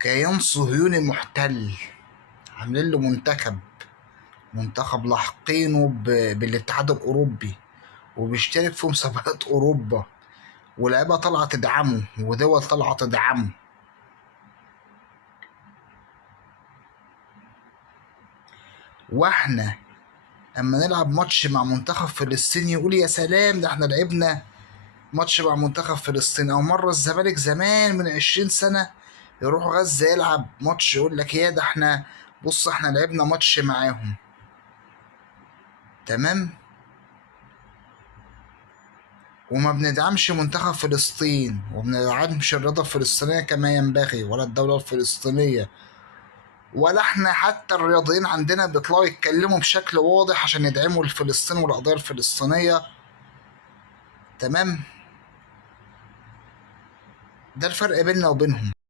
كيان صهيوني محتل، عاملين له منتخب لاحقينه بالاتحاد الأوروبي، وبيشترك في مسابقات أوروبا، ولاعيبة طالعة تدعمه ودول طالعة تدعمه. واحنا اما نلعب ماتش مع منتخب فلسطين يقول يا سلام ده احنا لعبنا ماتش مع منتخب فلسطين. او مرة الزمالك زمان من 20 سنة يروح غزة يلعب ماتش يقول لك يا ده احنا بص احنا لعبنا ماتش معاهم. تمام. وما بندعمش منتخب فلسطين، وما بندعمش الرياضة الفلسطينية كما ينبغي، ولا الدولة الفلسطينية، ولا احنا حتى الرياضيين عندنا بيطلعوا يتكلموا بشكل واضح عشان يدعموا الفلسطين والقضية الفلسطينية. تمام. ده الفرق بيننا وبينهم.